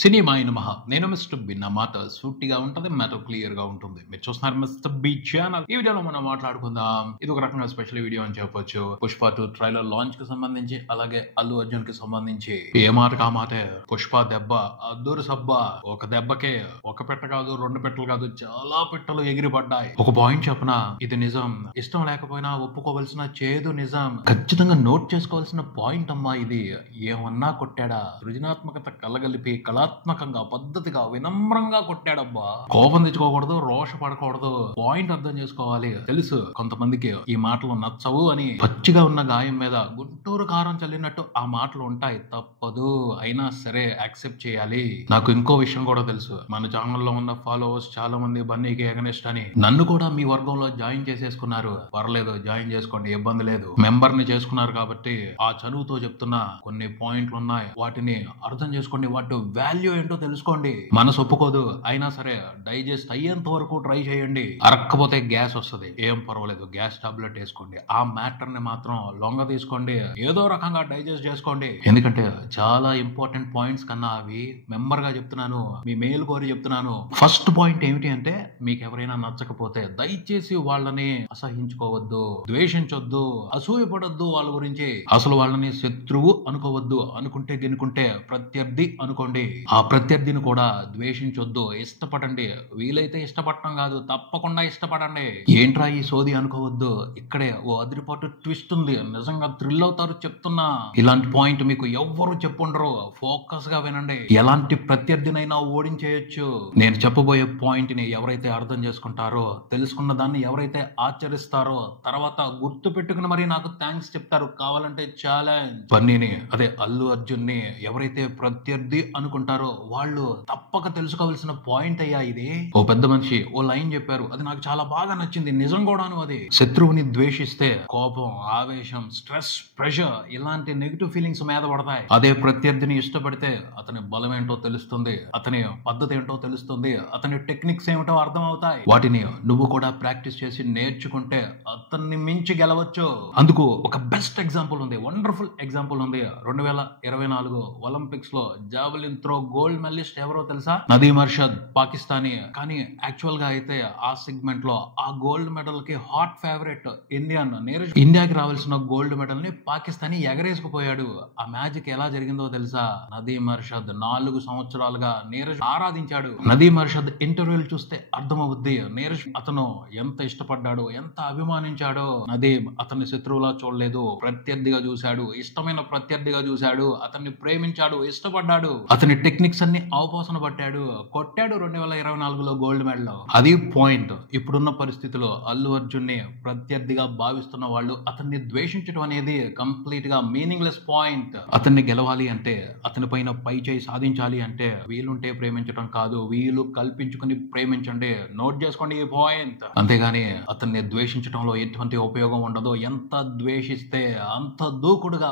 సినిమాయి నమః. నేను mister B. నా మాట సూటిగా ఉంటది, మ్యాటర్ క్లియర్ గా ఉంటుంది. మీరు చూస్తున్నారు మిస్టర్ బి ఛానల్. ఈ వీడియోలో మనం మాట్లాడుకుందాం. ఇది ఒక రకంగా స్పెషల్ వీడియో అని చెప్పొచ్చు. పుష్ప 2 ట్రైలర్ లాంచ్ కి సంబంధించి, అలాగే అల్లు అర్జున్ కి సంబంధించి ఏ మాట కా మాటే పుష్ప దెబ్బ అద్దూరు సబ్బ. ఒక దెబ్బకే ఒక పెట్ట కాదు, రెండు పెట్టలు కాదు, చాలా పెట్టలు ఎగిరిపడ్డాయి. ఒక పాయింట్ చెప్పనా, ఇది నిజం. ఇష్టం లేకపోయినా ఒప్పుకోవలసిన చేదు నిజం. ఖచ్చితంగా నోట్ చేసుకోవాల్సిన పాయింట్ అమ్మా ఇది. ఏమన్నా కొట్టాడా, సృజనాత్మకత కలగలిపి కళాత్మకంగా పద్ధతిగా వినమ్రంగా కొట్టాడబ్బా. కోపం తెచ్చుకోకూడదు, రోష పడకూడదు. పాయింట్ అర్థం చేసుకోవాలి. తెలుసు కొంతమందికి ఈ మాటలు నచ్చవు అని. పచ్చిగా ఉన్న గాయం మీద గుంటూరు కారం చల్లినట్టు ఆ మాటలు ఉంటాయి, తప్పదు. అయినా సరే యాక్సెప్ట్ చేయాలి. నాకు ఇంకో విషయం కూడా తెలుసు. మన ఛానల్లో ఉన్న ఫాలోవర్స్ చాలా మంది బన్నీకి ఎగనెస్ట్ అని నన్ను కూడా మీ వర్గంలో జాయిన్ చేసేసుకున్నారు. పర్లేదు, జాయిన్ చేసుకోండి, ఇబ్బంది లేదు. మెంబర్ ని చేసుకున్నారు కాబట్టి ఆ చనువుతో చెప్తున్నా. కొన్ని పాయింట్లు ఉన్నాయి, వాటిని అర్థం చేసుకోండి. వాటి వాల్యూ ఏంటో తెలుసుకోండి. మనసు ఒప్పుకోదు, అయినా సరే డైజెస్ట్ అయ్యేంత వరకు ట్రై చేయండి. అరక్కపోతే గ్యాస్ వస్తుంది, ఏం పర్వాలేదు, గ్యాస్ టాబ్లెట్ వేసుకోండి. ఆ మ్యాటర్ ని మాత్రం లొంగ తీసుకోండి, ఏదో రకంగా డైజెస్ట్ చేసుకోండి. ఎందుకంటే చాలా ఇంపార్టెంట్ పాయింట్స్ కన్నా అవి మెంబర్ గా చెప్తున్నాను, మీ మేలు కోరి చెప్తున్నాను. ఫస్ట్ పాయింట్ ఏమిటి అంటే, మీకు ఎవరైనా నచ్చకపోతే దయచేసి వాళ్ళని అసహించుకోవద్దు, ద్వేషించొద్దు, అసూయపడొద్దు. వాళ్ళ గురించి అసలు వాళ్ళని శత్రువు అనుకోవద్దు. అనుకుంటే గినుకుంటే ప్రత్యర్థి అనుకోండి. ఆ ప్రత్యర్థిని కూడా ద్వేషించొద్దు, ఇష్టపడండి. వీలైతే ఇష్టపడటం కాదు, తప్పకుండా ఇష్టపడండి. ఏంట్రా ఈ సోది అనుకోవద్దు. ఇక్కడే ఓ అదిరిపాటు ట్విస్ట్ ఉంది, నిజంగా థ్రిల్ అవుతారు చెప్తున్నా. ఇలాంటి పాయింట్ మీకు ఎవ్వరు చెప్పుండరు. ఫోకస్ గా వినండి. ఎలాంటి ప్రత్యర్థినైనా ఓడించేయొచ్చు. నేను చెప్పబోయే పాయింట్ ని ఎవరైతే అర్థం చేసుకుంటారో, తెలుసుకున్న దాన్ని ఎవరైతే ఆచరిస్తారో, తర్వాత గుర్తు పెట్టుకుని మరి నాకు థ్యాంక్స్ చెప్తారు. కావాలంటే ఛాలెంజ్. బన్నీని, అదే అల్లు అర్జున్ ని ఎవరైతే ప్రత్యర్థి అనుకుంటారో వాళ్ళు తప్పక తెలుసుకోవాల్సిన పాయింట్ అయ్యా ఇది. ఓ పెద్ద మనిషి ఓ లైన్ చెప్పారు, అది నాకు చాలా బాగా నచ్చింది, నిజం కూడాను. అది శత్రువుని ద్వేషిస్తే కోపం, ఆవేశం, స్ట్రెస్, ప్రెషర్ ఇలాంటి నెగిటివ్ ఫీలింగ్స్ మీద పడతాయి. అదే ప్రత్యర్థిని ఇష్టపడితే అతని బలం ఏంటో తెలుస్తుంది, అతని పద్ధతి ఏంటో తెలుస్తుంది, అతని టెక్నిక్స్ ఏమిటో అర్థం అవుతాయి. వాటిని నువ్వు కూడా ప్రాక్టీస్ చేసి నేర్చుకుంటే అతన్ని మించి గెలవచ్చు. అందుకు ఒక బెస్ట్ ఎగ్జాంపుల్ ఉంది, వండర్ఫుల్ ఎగ్జాంపుల్ ఉంది. 2024 ఒలింపిక్స్ లో జావెలిన్ త్రో గోల్డ్ మెడలిస్ట్ ఎవరో తెలుసా? నదీమ్ అర్షద్, పాకిస్తానీ. కానీ యాక్చువల్ గా అయితే ఆ సెగ్మెంట్ లో ఆ గోల్డ్ మెడల్ కి హాట్ ఫేవరెట్ ఇండియన్ నీరజ్. ఇండియాకి రావాల్సిన గోల్డ్ మెడల్ ని పాకిస్తానీ ఎగరేసుకుపోయాడు. ఆ మ్యాజిక్ ఎలా జరిగిందో తెలుసా? నదీమ్ అర్షద్ 4 సంవత్సరాలుగా నీరజ్ ఆరాధించాడు. నదీమ్ అర్షద్ ఇంటర్వ్యూలు చూస్తే అర్థమవుద్ది నీరజ్ అతను ఎంత ఇష్టపడ్డాడో, ఎంత అభిమానించాడో. నదీమ్ అతన్ని శత్రువులా చూడలేదు, ప్రత్యర్థిగా చూశాడు, ఇష్టమైన ప్రత్యర్థిగా చూశాడు, అతన్ని ప్రేమించాడు, ఇష్టపడ్డాడు. అతని టెక్నిక్స్ అన్ని అవపోసన పట్టాడు, కొట్టాడు 2024లో గోల్డ్ మెడల్. అది పాయింట్. ఇప్పుడున్న పరిస్థితిలో అల్లు అర్జున్ ని ప్రత్యర్థిగా భావిస్తున్న వాళ్ళు అతన్ని ద్వేషించడం అనేది కంప్లీట్ గా మీనింగ్లెస్ పాయింట్. అతన్ని గెలవాలి అంటే, అతని పైన పై చేయి సాధించాలి అంటే వీలుంటే ప్రేమించడం కాదు, వీలు కల్పించుకుని ప్రేమించండి. నోట్ చేసుకోండి ఈ పాయింట్. అంతేగాని అతన్ని ద్వేషించడంలో ఎటువంటి ఉపయోగం ఉండదు. ఎంత ద్వేషిస్తే అంత దూకుడుగా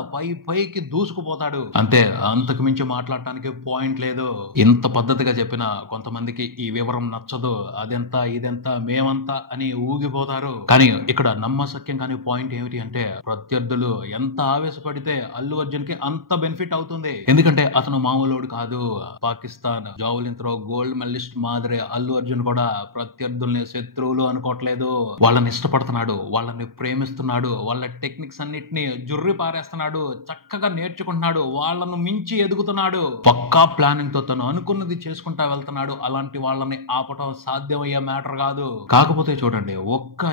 పైకి దూసుకుపోతాడు. అంతే, అంతకు మించి మాట్లాడటానికి పాయింట్ లేదు. ఇంత పద్ధతిగా చెప్పిన కొంతమందికి ఈ వివరం నచ్చదు. అదెంత ఇదెంత మేమంతా అని ఊగిపోతారు. కానీ ఇక్కడ నమ్మశక్యం కాని పాయింట్ ఏమిటి అంటే, ప్రత్యర్థులు ఎంత ఆవేశపడితే అల్లు అర్జున్ కి అంత బెనిఫిట్ అవుతుంది. ఎందుకంటే అతను మామూలుడు కాదు. Pakistan javelin throw gold medalist మాదిరే అల్లు అర్జున్ కూడా ప్రత్యర్థుల్ని శత్రువులు అనుకోవట్లేదు. వాళ్ళని ఇష్టపడుతున్నాడు, వాళ్ళని ప్రేమిస్తున్నాడు, వాళ్ళ టెక్నిక్స్ అన్నిటిని జుర్రి పారేస్తున్నాడు, చక్కగా నేర్చుకుంటున్నాడు, వాళ్ళను మించి ఎదుగుతున్నాడు. పక్కా ప్లానింగ్ తో తను అనుకున్నది చేసుకుంటా వెళ్తున్నాడు. అలాంటి వాళ్ళని ఆపటం సాధ్యమయ్యే మ్యాటర్ కాదు. కాకపోతే చూడండి, ఒక్క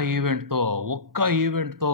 ఈవెంట్ తో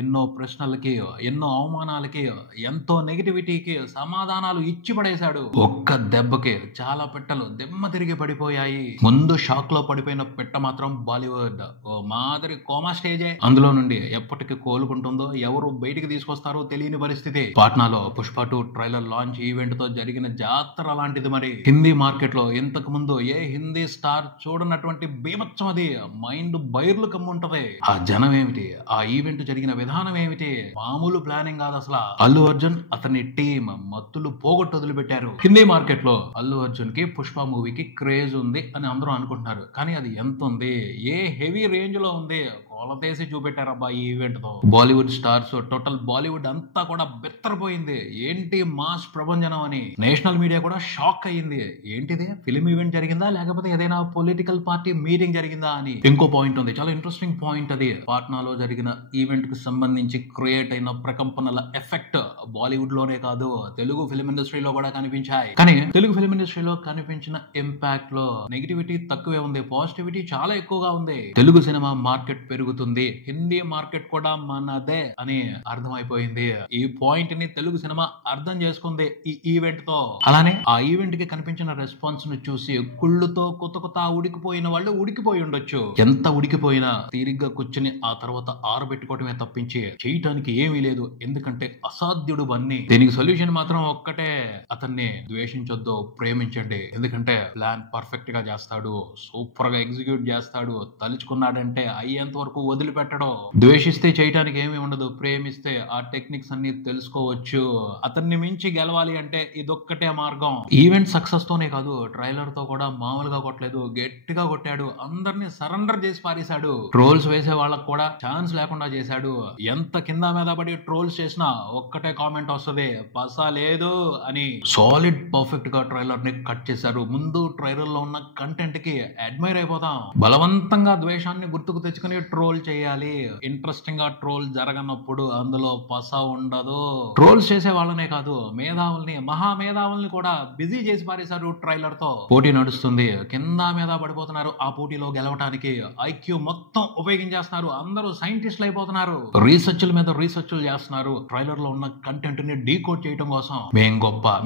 ఎన్నో ప్రశ్నలకి, ఎన్నో అవమానాలకి, ఎంతో నెగిటివిటీకి సమాధానాలు ఇచ్చి పడేశాడు. ఒక్క దెబ్బకి చాలా పెట్టలు దెమ్మ తిరిగి పడిపోయాయి. ముందు షాక్ లో పడిపోయిన పెట్ట మాత్రం బాలీవుడ్ ఓ మాదిరి కోమా స్టేజే. అందులో నుండి ఎప్పటికి కోలుకుంటుందో, ఎవరు బయటికి తీసుకొస్తారో తెలియని పరిస్థితి. పాట్నాలో పుష్ప 2 ట్రైలర్ లాంచ్ ఈవెంట్ తో జరిగిన జాతర లాంటిది. మరి హిందీ మార్కెట్ లో ఇంతకు ముందు ఏ హిందీ స్టార్ చూడనటువంటి బీభత్సం అది. మైండ్ బైర్లు కమ్ముంటది. ఆ జనం ఏమిటి, ఆ ఈవెంట్ జరిగిన విధానం ఏమిటి, మామూలు ప్లానింగ్ కాదు అసలు. అల్లు అర్జున్ అతని టీం మత్తులు పోగొట్టు వదిలిపెట్టారు. హిందీ మార్కెట్ లో అల్లు అర్జున్ కి పుష్ప మూవీకి క్రేజ్ ఉంది అని అందరూ అనుకుంటున్నారు. కానీ అది ఎంత ఉంది, ఏ హెవీ రేంజ్ లో ఉంది, తోలతేసి చూపెట్టారబ్బా ఈ ఈవెంట్ తో. బాలీవుడ్ స్టార్స్ టోటల్ బాలీవుడ్ అంతా కూడా బెత్తరపోయింది. ఏంటి మాస్ ప్రభంజనం అని నేషనల్ మీడియా కూడా షాక్ అయ్యింది. ఏంటిది ఫిలిం ఈవెంట్ జరిగిందా లేకపోతే ఏదైనా పొలిటికల్ పార్టీ మీటింగ్ జరిగిందా అని. ఇంకో పాయింట్ ఉంది, చాలా ఇంట్రెస్టింగ్ పాయింట్. అది పాట్నాలో జరిగిన ఈవెంట్ కు సంబంధించి క్రియేట్ అయిన ప్రకంపనల ఎఫెక్ట్ బాలీవుడ్ లోనే కాదు తెలుగు ఫిలిం ఇండస్ట్రీలో కూడా కనిపించాయి. కానీ తెలుగు ఫిలిం ఇండస్ట్రీలో కనిపించిన ఇంపాక్ట్ లో నెగిటివిటీ తక్కువే ఉంది, పాజిటివిటీ చాలా ఎక్కువగా ఉంది. తెలుగు సినిమా మార్కెట్ పెరుగుతుంది, హిందీ మార్కెట్ కూడా మనదే అని అర్థమైపోయింది. ఈ పాయింట్ ని తెలుగు సినిమా అర్థం చేసుకుంది ఈ ఈవెంట్ తో. అలానే ఆ ఈవెంట్ కి కనిపించిన రెస్పాన్స్ ను చూసి కుళ్ళుతో కొత్త ఉడికిపోయిన వాళ్ళు ఉడికిపోయి ఉండొచ్చు. ఎంత ఉడికిపోయినా తీరిగ్గా కూర్చుని ఆ తర్వాత ఆరబెట్టుకోవటమే తప్పించి చేయటానికి ఏమీ లేదు. ఎందుకంటే అసాధ్యుడు బన్నీ. దీనికి సొల్యూషన్ మాత్రం ఒక్కటే, అతన్ని ద్వేషించొద్దు, ప్రేమించండి. ఎందుకంటే ప్లాన్ పర్ఫెక్ట్ గా చేస్తాడు, సూపర్ గా ఎగ్జిక్యూట్ చేస్తాడు. తలుచుకున్నాడంటే అయ్యేంత వరకు వదిలిపెట్టడం. ద్వేషిస్తే చేయటానికి ఏమీ ఉండదు, ప్రేమిస్తే ఆ టెక్నిక్స్ అన్ని తెలుసుకోవచ్చు. అతన్ని మించి గెలవాలి అంటే ఇదొక్కటే మార్గం. ఈవెంట్ సక్సెస్ తోనే కాదు, ట్రైలర్ తో కూడా మామూలుగా కొట్టలేదు, గట్టిగా కొట్టాడు. అందరినీ సరెండర్ చేసి పారేశాడు. ట్రోల్స్ వేసే వాళ్ళకు కూడా ఛాన్స్ లేకుండా చేశాడు. ఎంత కింద మీద పడి ట్రోల్స్ చేసినా ఒక్కటే కామెంట్ వస్తుంది, పసా లేదు అని. సాలిడ్ పర్ఫెక్ట్ గా ట్రైలర్ ని కట్ చేశారు. ముందు ట్రైలర్ లో ఉన్న కంటెంట్ కి అడ్మైర్ అయిపోతాం. బలవంతంగా ద్వేషాన్ని గుర్తుకు తెచ్చుకుని ట్రోల్ చేయాలి. ఇంట్రెస్టింగ్ గా ట్రోల్ జరగనప్పుడు అందులో పసా ఉండదు. ట్రోల్స్ చేసే వాళ్ళనే కాదు, మేధావుల్ని, మహామేధావుల్ని కూడా బిజీ చేసి పారేశారు ట్రైలర్ తో. పోటీ నడుస్తుంది, కింద మీద పడిపోతున్నారు. ఆ పోటీలో గెలవడానికి ఐక్యూ మొత్తం ఉపయోగించేస్తున్నారు. అందరూ సైంటిస్టులు అయిపోతున్నారు. రీసెర్చ్ల మీద రీసెర్చ్లు చేస్తున్నారు ట్రైలర్ లో ఉన్న కంటెంట్ ని డీకోడ్ చేయడం కోసం.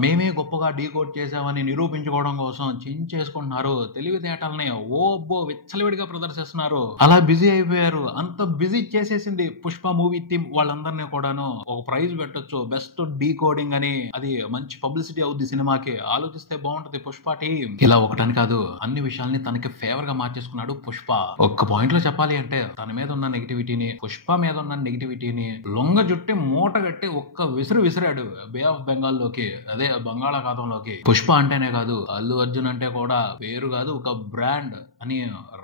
మేమే గొప్పగా డీకోడ్ చేసామని నిరూపించుకోవడం కోసం చించేసుకుంటున్నారు. తెలివితేటల్ని ఓబ్బో విచ్చలవిడిగా ప్రదర్శిస్తున్నారు. అలా బిజీ అయిపోయారు. అంత బిజీ చేసేసింది పుష్ప మూవీ టీమ్ వాళ్ళందరినీ కూడాను. ఒక ప్రైజ్ పెట్టొచ్చు, బెస్ట్ డీకోడింగ్ అని. అది మంచి పబ్లిసిటీ అవుద్ది సినిమాకి. ఆలోచిస్తే బాగుంటది పుష్ప టీం. ఇలా ఒకటని కాదు, అన్ని విషయాల్ని తనకి ఫేవర్ గా మార్చేసుకున్నాడు పుష్ప. ఒక్క పాయింట్ లో చెప్పాలి అంటే తన మీద ఉన్న నెగిటివిటీని, పుష్ప మీద ఉన్న నెగిటివిటీని లొంగ జుట్టి మూట కట్టి ఒక్క విసిరాడు బే ఆఫ్ బెంగాల్ లోకి, అదే బంగాళాఖాతంలోకి. పుష్ప అంటేనే కాదు, అల్లు అర్జున్ అంటే కూడా పేరు కాదు ఒక బ్రాండ్ అని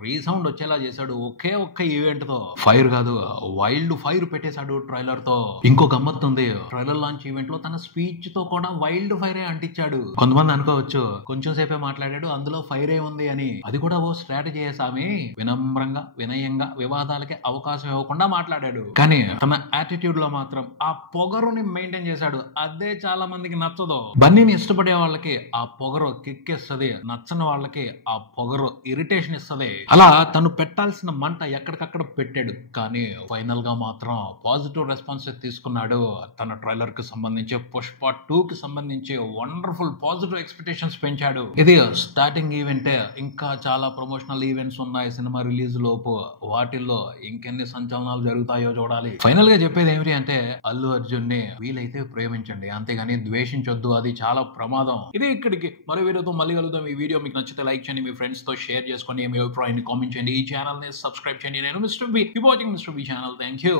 రీసౌండ్ వచ్చేలా చేశాడు ఒకే ఒక్క ఈవెంట్ తో. ఫైర్ కాదు, వైల్డ్ ఫైర్ పెట్టేశాడు ట్రైలర్ తో. ఇంకో గమ్మత్తు ఉంది, ట్రైలర్ లాంచ్ ఈవెంట్ లో తన స్పీచ్ తో కూడా వైల్డ్ ఫైరే అంటించాడు. కొంతమంది అనుకోవచ్చు కొంచెం సేపే మాట్లాడాడు అందులో ఫైరే ఉంది అని. అది కూడా ఓ స్ట్రాటజీ సామి. వినమ్రంగా వినయంగా వివాదాలకి అవకాశం ఇవ్వకుండా మాట్లాడాడు. కానీ తన యాటిట్యూడ్ లో మాత్రం ఆ పొగరుని మెయింటైన్ చేశాడు. అదే చాలా మందికి నచ్చదు. బన్నీని ఇష్టపడే వాళ్ళకి ఆ పొగరు కిక్కిస్తుంది, నచ్చని వాళ్ళకి ఆ పొగరు ఇరిటేషన్ ఇస్తుంది. అలా తను పెట్టాల్సిన మంట ఎక్కడికక్కడ పెట్టాడు. కానీ ఫైనల్ గా మాత్రం పాజిటివ్ రెస్పాన్స్ తీసుకున్నాడు. తన ట్రైలర్ కి సంబంధించి పుష్ప 2 కి సంబంధించి వండర్ఫుల్ పాజిటివ్ ఎక్స్పెక్టేషన్స్ పెంచాడు. ఇది స్టార్టింగ్ ఈవెంట్. ఇంకా చాలా ప్రమోషనల్ ఈవెంట్స్ ఉన్నాయి సినిమా రిలీజ్ లోపు. వాటిల్లో ఇంకెన్ని సంచలనాలు జరుగుతాయో చూడాలి. ఫైనల్ గా చెప్పేది ఏమిటి అంటే అల్లు అర్జున్ ని వీలైతే ప్రేమించండి, అంతేగాని ద్వేషించొద్దు. అది చాలా ప్రమాదం. ఇది ఇక్కడికి మరో వీడియోతో మళ్ళీ కలుద్దాం. ఈ వీడియో మీకు నచ్చితే లైక్ చేయండి, మీ ఫ్రెండ్స్ తో షేర్ చేసుకోండి, మీ అభిప్రాయాన్ని కామెంట్ చేయండి. ఈ ఛానల్ ని సబ్స్క్రైబ్ చేయండి. నేను mister B, watching mister B channel. Thank you.